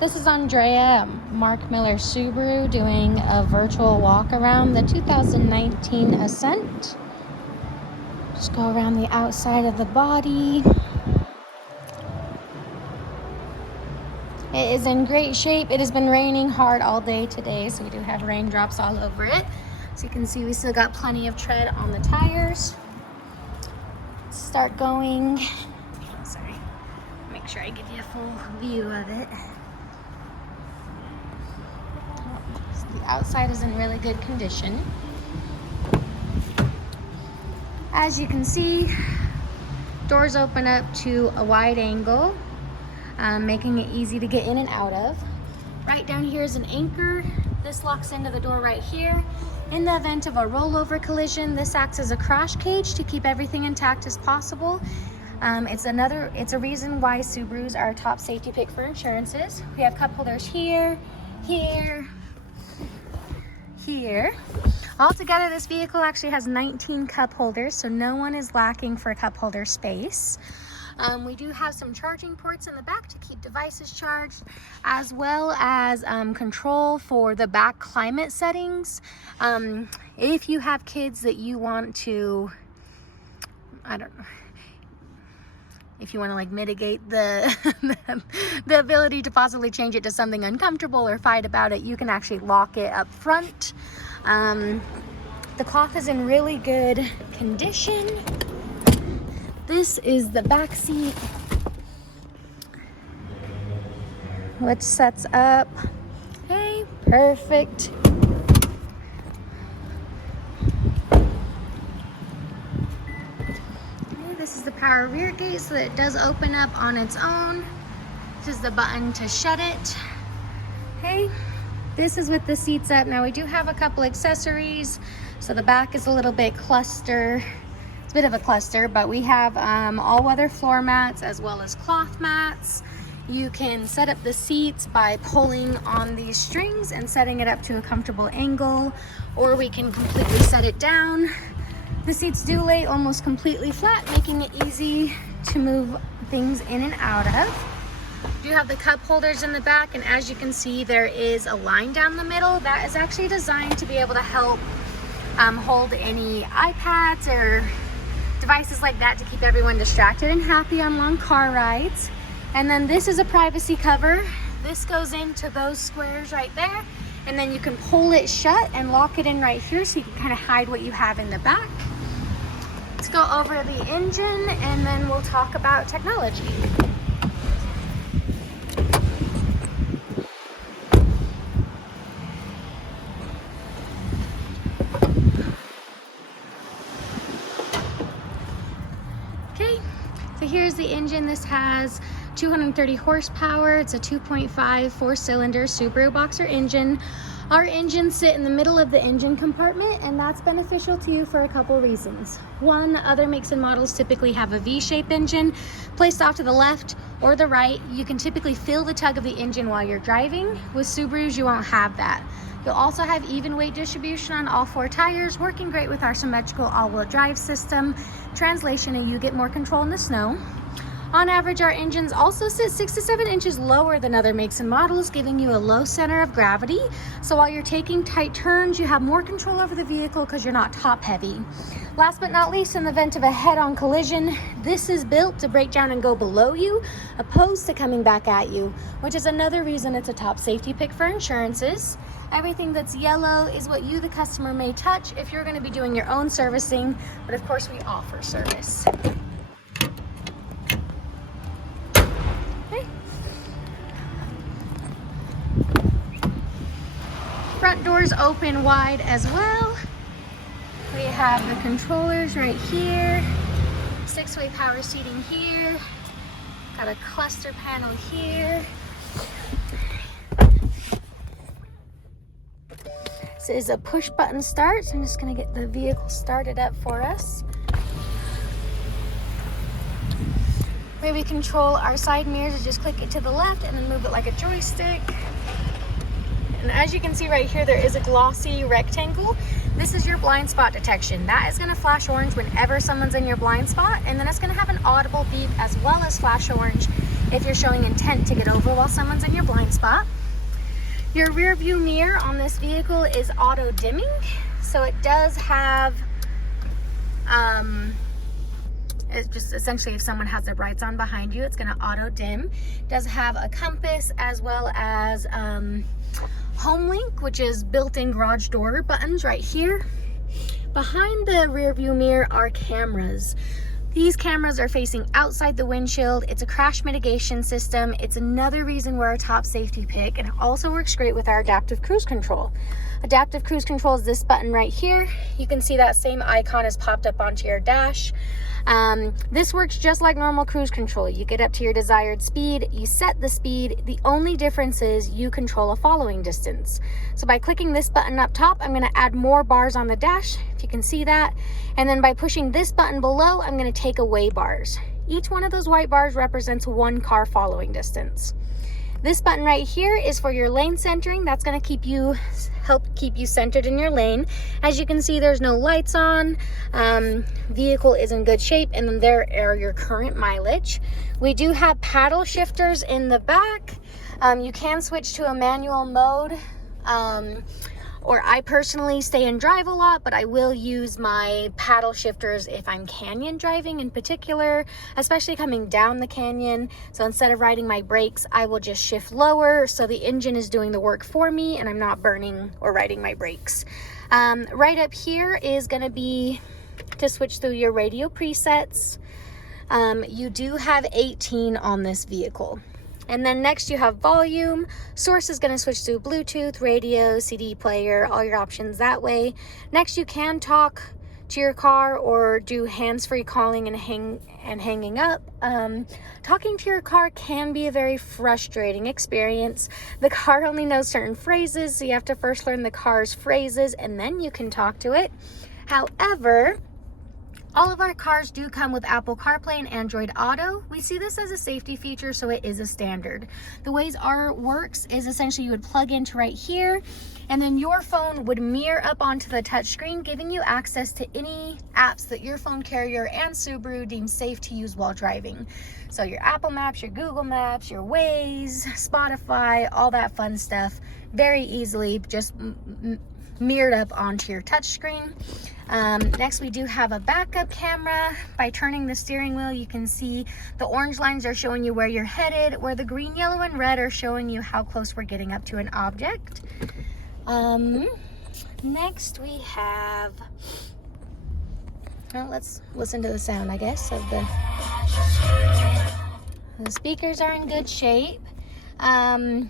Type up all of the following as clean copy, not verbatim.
This is Andrea, Mark Miller Subaru, doing a virtual walk around the 2019 Ascent. Just go around the outside of the body. It is in great shape. It has been raining hard all day today, so we do have raindrops all over it. So you can see we still got plenty of tread on the tires. Let's start going. Sorry, make sure I give you a full view of it. The outside is in really good condition. As you can see, doors open up to a wide angle, making it easy to get in and out of. Right down here is an anchor. This locks into the door right here. In the event of a rollover collision, this acts as a crash cage to keep everything intact as possible. It's a reason why Subarus are a top safety pick for insurances. We have cup holders here, here, here. Altogether, this vehicle actually has 19 cup holders, so no one is lacking for cup holder space. We do have some charging ports in the back to keep devices charged, as well as control for the back climate settings. If you have kids that you want to, if you want to like mitigate the ability to possibly change it to something uncomfortable or fight about it, you can actually lock it up front. The cloth is in really good condition. This is the back seat, which sets up. Okay, perfect. This is the power rear gate, so that it does open up on its own. This is the button to shut it. Okay, this is with the seats up. Now we do have a couple accessories, so the back is a little bit cluster. It's a bit of a cluster, but we have all-weather floor mats as well as cloth mats. You can set up the seats by pulling on these strings and setting it up to a comfortable angle, or we can completely set it down. The seats do lay almost completely flat, making it easy to move things in and out of. You have the cup holders in the back, and as you can see, there is a line down the middle that is actually designed to be able to help hold any iPads or devices like that to keep everyone distracted and happy on long car rides. And then this is a privacy cover. This goes into those squares right there, and then you can pull it shut and lock it in right here so you can kind of hide what you have in the back. Let's go over the engine and then we'll talk about technology. Okay, so here's the engine. This has 230 horsepower. It's a 2.5 four-cylinder Subaru Boxer engine. Our engines sit in the middle of the engine compartment, and that's beneficial to you for a couple reasons. One, other makes and models typically have a V-shaped engine placed off to the left or the right. You can typically feel the tug of the engine while you're driving. With Subarus, you won't have that. You'll also have even weight distribution on all four tires, working great with our symmetrical all-wheel drive system. Translation, and you get more control in the snow. On average, our engines also sit 6 to 7 inches lower than other makes and models, giving you a low center of gravity. So while you're taking tight turns, you have more control over the vehicle because you're not top heavy. Last but not least, in the event of a head-on collision, this is built to break down and go below you, opposed to coming back at you, which is another reason it's a top safety pick for insurances. Everything that's yellow is what you, the customer, may touch if you're going to be doing your own servicing, but of course we offer service. Front doors open wide as well. We have the controllers right here, 6-way power seating here, got a cluster panel here. This is a push button start, so I'm just gonna get the vehicle started up for us. Where we control our side mirrors is just click it to the left and then move it like a joystick. And as you can see right here, there is a glossy rectangle. This is your blind spot detection. That is going to flash orange whenever someone's in your blind spot, and then it's going to have an audible beep as well as flash orange if you're showing intent to get over while someone's in your blind spot. Your rear view mirror on this vehicle is auto dimming, so it does have it's just essentially if someone has their brights on behind you, it's going to auto dim. It does have a compass as well as home link, which is built-in garage door buttons right here. Behind the rear view mirror are cameras. These cameras are facing outside the windshield. It's a crash mitigation system. It's another reason we're a top safety pick, and it also works great with our adaptive cruise control. Adaptive cruise control is this button right here. You can see that same icon is popped up onto your dash. This works just like normal cruise control. You get up to your desired speed, you set the speed. The only difference is you control a following distance. So by clicking this button up top, I'm going to add more bars on the dash, if you can see that. And then by pushing this button below, I'm going to take away bars. Each one of those white bars represents one car following distance. This button right here is for your lane centering. That's going to help keep you centered in your lane. As you can see, there's no lights on. Vehicle is in good shape, and then there are your current mileage. We do have paddle shifters in the back. You can switch to a manual mode, or I personally stay and drive a lot, but I will use my paddle shifters if I'm canyon driving in particular, especially coming down the canyon. So instead of riding my brakes, I will just shift lower so the engine is doing the work for me and I'm not burning or riding my brakes. Right up here is going to be to switch through your radio presets. You do have 18 on this vehicle. And then next you have volume. Source is going to switch to Bluetooth, radio, CD player, all your options that way. Next you can talk to your car or do hands-free calling and hanging up. Talking to your car can be a very frustrating experience. The car only knows certain phrases, so you have to first learn the car's phrases and then you can talk to it. However, all of our cars do come with Apple CarPlay and Android Auto. We see this as a safety feature, so it is a standard. The ways our works is essentially you would plug into right here, and then your phone would mirror up onto the touchscreen, giving you access to any apps that your phone carrier and Subaru deems safe to use while driving. So your Apple Maps, your Google Maps, your Waze, Spotify, all that fun stuff, very easily just mirrored up onto your touchscreen. Next, we do have a backup camera. By turning the steering wheel, you can see the orange lines are showing you where you're headed, where the green, yellow, and red are showing you how close we're getting up to an object. Next, we have, well, let's listen to the sound, I guess, of the speakers are in good shape. I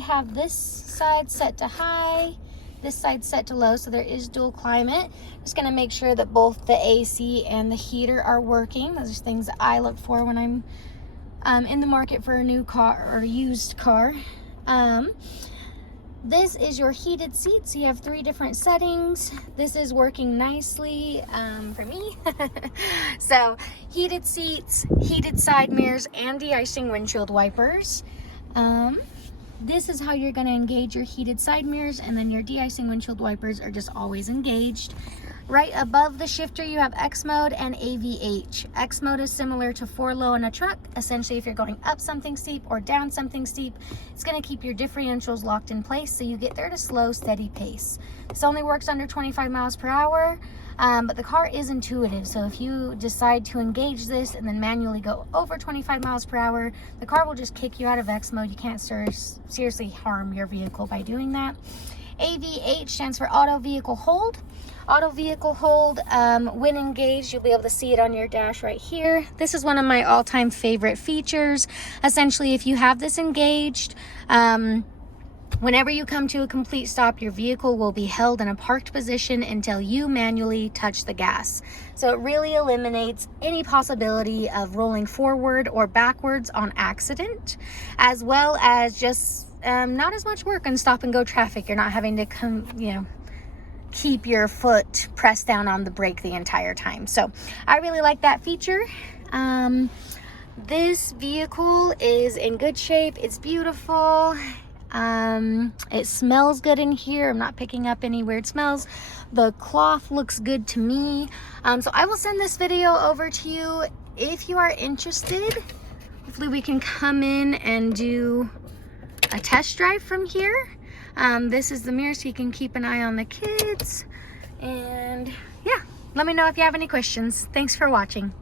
have this side set to high, this side set to low, so there is dual climate. Just going to make sure that both the AC and the heater are working. Those are things that I look for when I'm in the market for a new car or used car. This is your heated seats. You have 3 different settings. This is working nicely for me. So heated seats, heated side mirrors, and de-icing windshield wipers. This is how you're going to engage your heated side mirrors, and then your de-icing windshield wipers are just always engaged. Right above the shifter, you have X mode and AVH. X mode is similar to 4-low in a truck. Essentially, if you're going up something steep or down something steep, it's going to keep your differentials locked in place so you get there at a slow, steady pace. This only works under 25 miles per hour. But the car is intuitive, so if you decide to engage this and then manually go over 25 miles per hour, the car will just kick you out of X mode. You can't seriously harm your vehicle by doing that. AVH stands for Auto Vehicle Hold. Auto Vehicle Hold, when engaged, you'll be able to see it on your dash right here. This is one of my all-time favorite features. Essentially, if you have this engaged, whenever you come to a complete stop, your vehicle will be held in a parked position until you manually touch the gas. So it really eliminates any possibility of rolling forward or backwards on accident, as well as just not as much work on stop and go traffic. You're not having to keep your foot pressed down on the brake the entire time. So I really like that feature. This vehicle is in good shape. It's beautiful. It smells good in here. I'm not picking up any weird smells. The cloth looks good to me. So I will send this video over to you. If you are interested, hopefully we can come in and do a test drive from here. This is the mirror so you can keep an eye on the kids. And yeah, let me know if you have any questions. Thanks for watching.